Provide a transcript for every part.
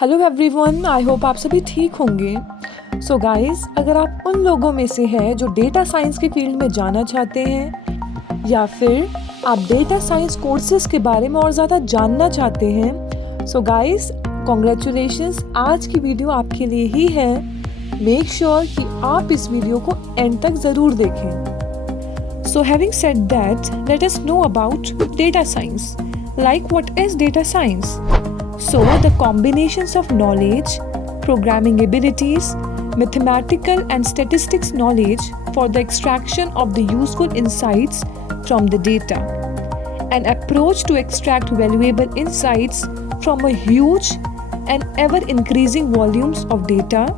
Hello everyone, I hope आप सभी ठीक होंगे। सो गाइस, अगर आप उन लोगों में से हैं जो डेटा साइंस के फील्ड में जाना चाहते हैं या फिर आप डेटा साइंस कोर्सेज के बारे में और ज़्यादा जानना चाहते हैं, सो गाइस कॉन्ग्रेचुलेशंस, आज की वीडियो आपके लिए ही है। मेक श्योर कि आप इस वीडियो को एंड तक ज़रूर देखें। So having said that, let us know about data science. Like what is data science? So, the combinations of knowledge, programming abilities, mathematical and statistics knowledge for the extraction of the useful insights from the data. An approach to extract valuable insights from a huge and ever-increasing volumes of data.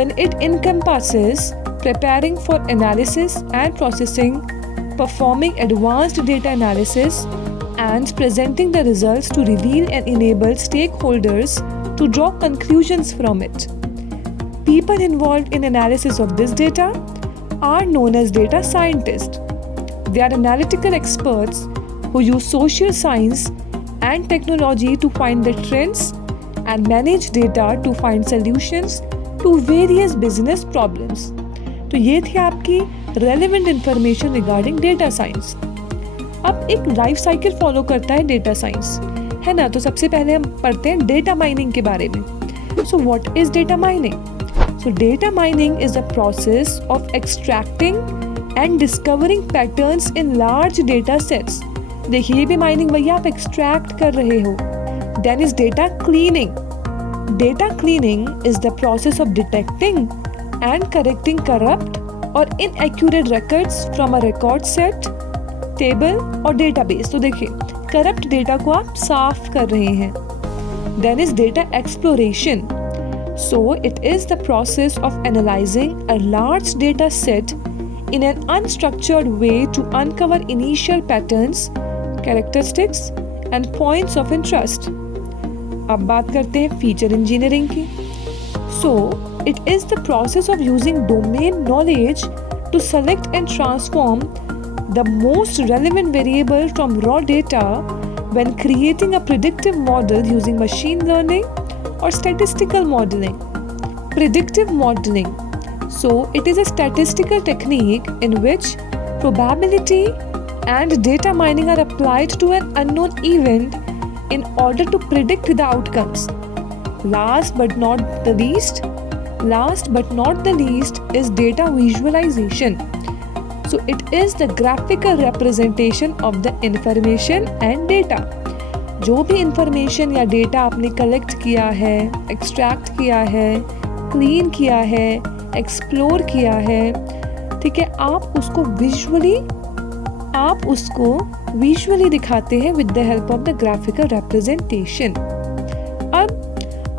Then it encompasses preparing for analysis and processing, performing advanced data analysis, and presenting the results to reveal and enable stakeholders to draw conclusions from it. People involved in analysis of this data are known as data scientists. They are analytical experts who use social science and technology to find the trends and manage data to find solutions to various business problems. तो ये थी आपकी relevant information regarding data science. अब एक life cycle follow करता है data science, है ना। तो सबसे पहले हम पढ़ते हैं डेटा माइनिंग के बारे में। So what is data mining? So data mining is the process of extracting and discovering patterns in large data sets. देखिए, ये भी माइनिंग भैया, आप एक्सट्रैक्ट कर रहे हो। Then is data cleaning. Data cleaning is the process of detecting and correcting corrupt और inaccurate records from a record set, table और डेटाबेस। तो देखिए, करप्ट डेटा को आप साफ कर रहे हैं। Then is data exploration. So it is the process of analysing a large data set in an unstructured way to uncover initial patterns, characteristics and points of interest. अब बात करते हैं फीचर इंजीनियरिंग की। So it is the process of using domain knowledge to select and transform the most relevant variable from raw data when creating a predictive model using machine learning or statistical modeling. Predictive modeling. So, it is a statistical technique in which probability and data mining are applied to an unknown event in order to predict the outcomes. Last but not the least is data visualization. So it is the graphical representation of the information and data. जो भी information या data आपने collect किया है, extract किया है, clean किया है, एक्सप्लोर किया है, ठीक है, आप उसको विजुअली दिखाते हैं with the help of the graphical representation. अब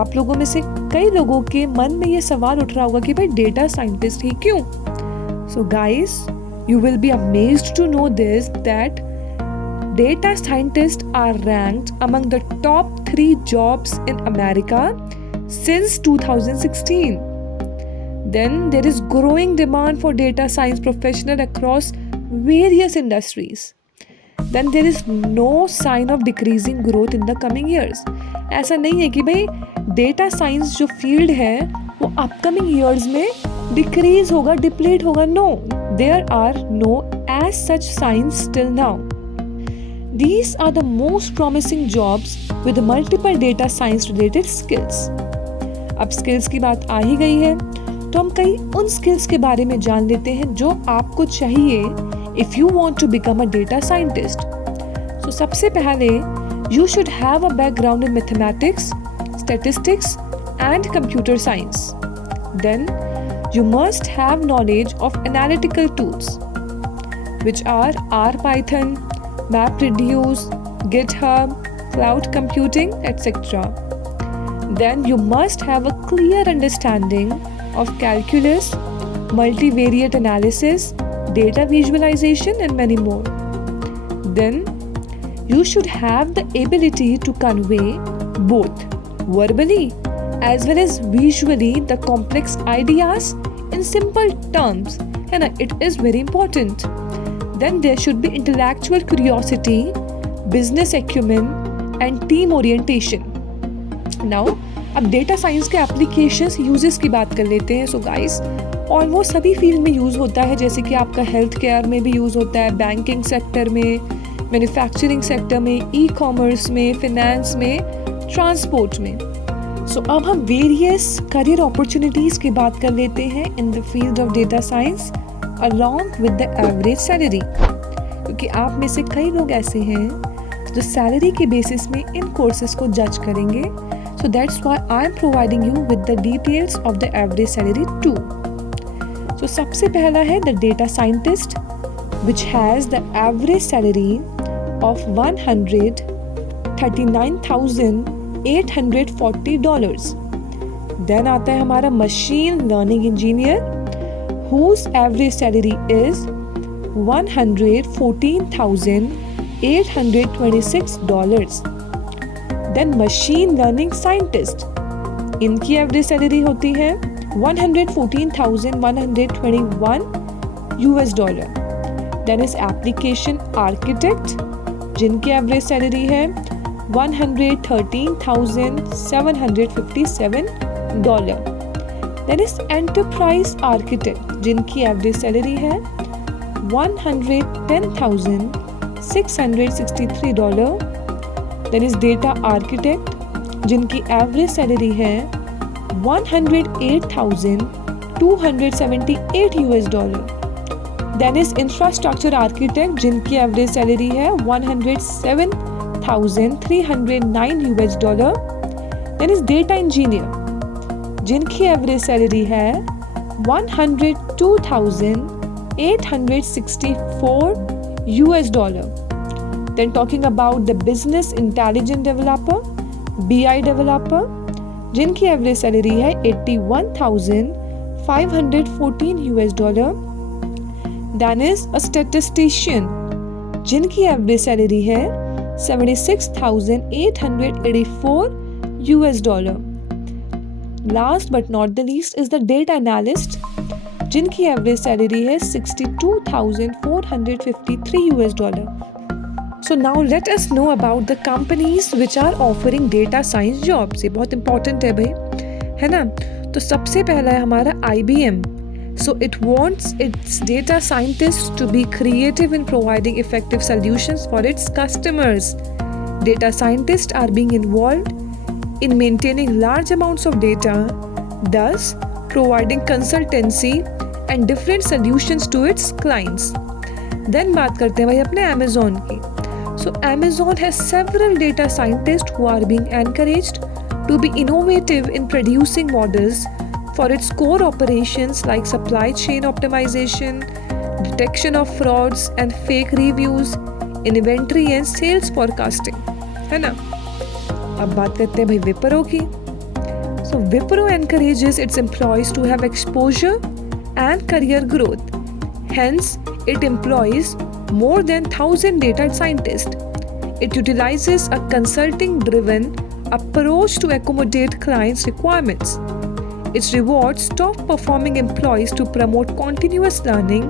आप लोगों में से कई लोगों के मन में ये सवाल उठ रहा होगा कि भाई डेटा साइंटिस्ट ही क्यों? So guys, you will be amazed to know this, that data scientists are ranked among the top 3 jobs in America since 2016. Then there is growing demand for data science professionals across various industries. Then there is no sign of decreasing growth in the coming years. ऐसा नहीं है कि भाई data science जो field है वो upcoming years में decrease होगा, डिप्लीट होगा। No, there are no as such signs till now. These are the most promising jobs with multiple data science related skills. अब skills की बात आ ही गई है, तो हम कई उन skills के बारे में जान लेते हैं जो आपको चाहिए if you want to become a data scientist. So सबसे पहले you should have a background in mathematics, statistics and computer science. Then you must have knowledge of analytical tools, which are RPython, MapReduce, GitHub, cloud computing, etc. Then you must have a clear understanding of calculus, multivariate analysis, data visualization, and many more. Then you should have the ability to convey both verbally as well as visually the complex ideas in simple terms, and it is very important. Then there should be intellectual curiosity, business acumen, and team orientation. Now, अब data science के applications uses की बात कर लेते हैं। So guys, almost सभी field में use होता है, जैसे कि आपका हेल्थ केयर में भी यूज़ होता है, बैंकिंग सेक्टर में, मैन्युफैक्चरिंग सेक्टर में, ई कॉमर्स में, फिनेंस में, ट्रांसपोर्ट में। सो अब हम वेरियस करियर अपॉर्चुनिटीज़ की बात कर लेते हैं in the field of data science along with the average salary, क्योंकि आप में से कई लोग ऐसे हैं जो सैलरी के बेसिस में इन कोर्सेज को जज करेंगे। So that's why I am providing you with the details of the average salary too. So सबसे पहला है the data scientist, which has the average salary of $139,840. Then आता है हमारा machine learning engineer, whose average salary is $114,826. Then machine learning scientist, इनकी average salary होती है $114,121. Then is application architect, जिनकी एवरेज सैलरी है $113,757. देन इज एंटरप्राइज आर्किटेक्ट, जिनकी average salary है $110,663. देन इज डेटा आर्किटेक्ट, जिनकी एवरेज सैलरी है $108,278. Then is infrastructure architect, जिनकी एवरेज सैलरी है $107,309. देन इज डेटा इंजीनियर, जिनकी एवरेज सैलरी है $102,864. Then talking about the business intelligence developer, BI developer, जिनकी average salary है $81,514. Then is a statistician, जिनकी average salary है $76,884. Last but not the least is the data analyst, जिनकी average salary है $62,453. So now let us know about the companies which are offering data science jobs. ये बहुत important है भाई, है ना। तो सबसे पहला है हमारा IBM. So it wants its data scientists to be creative in providing effective solutions for its customers. Data scientists are being involved in maintaining large amounts of data, thus providing consultancy and different solutions to its clients. Then बात करते हैं भाई अपने Amazon की. So Amazon has several data scientists who are being encouraged to be innovative in producing models for its core operations like supply chain optimization, detection of frauds and fake reviews, inventory and sales forecasting, है ना। अब बात करते हैं भाई विप्रो की. So Wipro encourages its employees to have exposure and career growth. Hence, it employs more than 1,000 data scientists. It utilizes a consulting-driven approach to accommodate clients' requirements. It rewards top-performing employees to promote continuous learning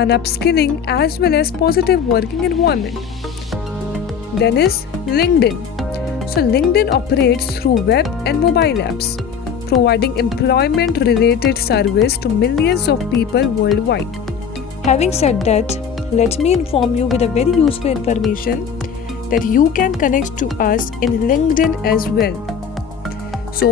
and upskilling as well as positive working environment. Then is LinkedIn. So LinkedIn operates through web and mobile apps, providing employment-related service to millions of people worldwide. Having said that, let me inform you with a very useful information that you can connect to us in LinkedIn as well. So,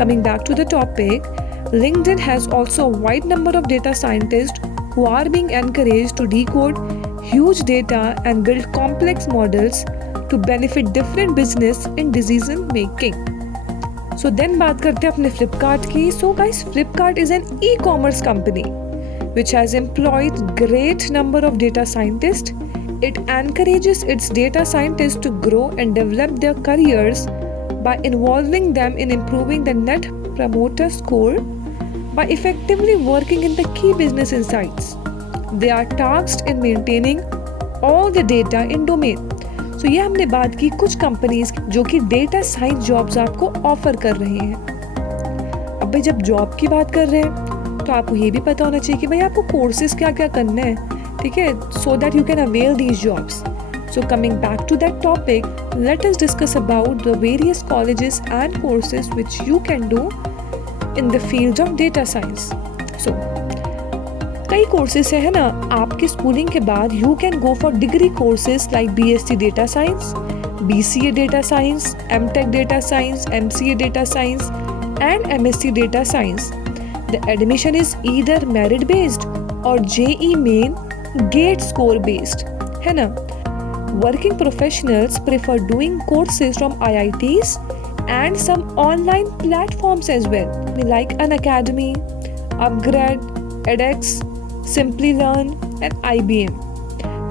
coming back to the topic, LinkedIn has also a wide number of data scientists who are being encouraged to decode huge data and build complex models to benefit different business in decision making. So then बात करते हैं अपने Flipkart की. So guys, Flipkart is an e-commerce company which has employed great number of data scientists. It encourages its data scientists to grow and develop their careers by involving them in improving the Net Promoter Score by effectively working in the key business insights. They are tasked in maintaining all the data in domain. So ये हमने बात की कुछ companies जो कि data science jobs आपको offer कर रहे हैं. अब भाई जब जॉब की बात कर रहे हैं तो आपको ये भी पता होना चाहिए कि भाई आपको कोर्सेज क्या क्या करना है, ठीक है, so that you can avail these jobs. So coming back to that topic, let us discuss about the various colleges and courses which you can do in the field of data science. So कई courses है ना आपके schooling के बाद. You can go for degree courses like BSc data science, BCA data science, MTech data science, MCA data science and MSc data science. The admission is either merit based or JEE main gate score based, है ना. Working professionals prefer doing courses from IITs and some online platforms as well, like Unacademy, Upgrad, edX, Simplilearn and IBM.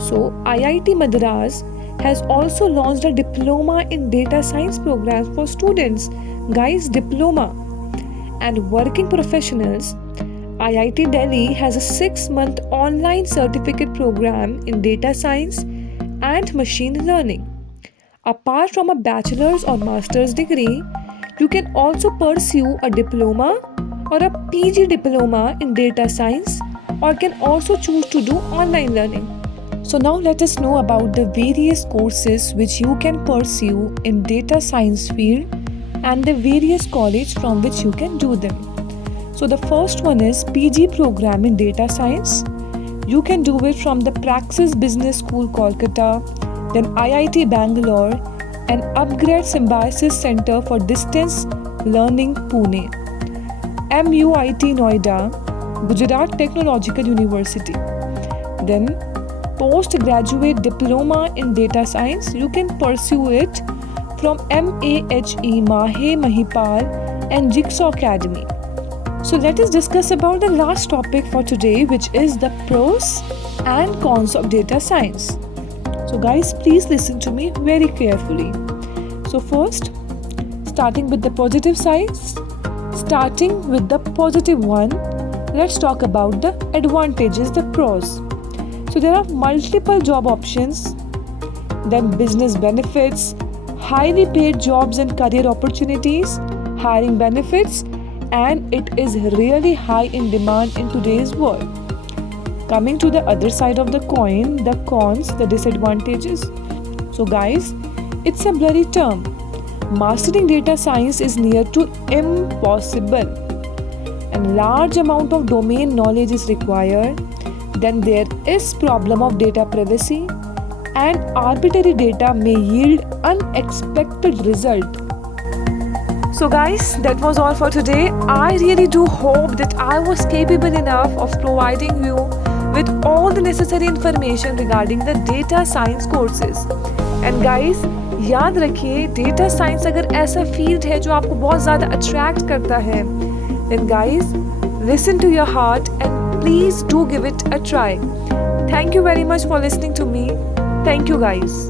So IIT Madras has also launched a diploma in data science programs for students. Guys, diploma. And working professionals, IIT Delhi has a 6-month online certificate program in data science and machine learning. Apart from a bachelor's or master's degree, you can also pursue a diploma or a PG diploma in data science, or can also choose to do online learning. So now let us know about the various courses which you can pursue in data science field and the various college from which you can do them. So the first one is PG program in data science. You can do it from the Praxis Business School Kolkata, then IIT Bangalore and Upgrad Symbiosis Center for Distance Learning Pune, MUIT Noida, Gujarat Technological University. Then postgraduate diploma in data science, you can pursue it from MAHE Mahe Mahipal and Jigsaw Academy. So let us discuss about the last topic for today, which is the pros and cons of data science. So guys, please listen to me very carefully. So first, starting with the positive sides, starting with the positive one, let's talk about the advantages, the pros. So there are multiple job options, then business benefits, highly paid jobs and career opportunities, hiring benefits, and it is really high in demand in today's world. Coming to the other side of the coin, the cons, the disadvantages. So guys, it's a blurry term. Mastering data science is near to impossible, and large amount of domain knowledge is required. Then there is problem of data privacy, and arbitrary data may yield unexpected result. So guys, that was all for today. I really do hope that I was capable enough of providing you with all the necessary information regarding the data science courses. And guys, याद रखिए, data science अगर ऐसा field है जो आपको बहुत ज़्यादा attract करता है, then guys, listen to your heart and please do give it a try. Thank you very much for listening to me. Thank you guys.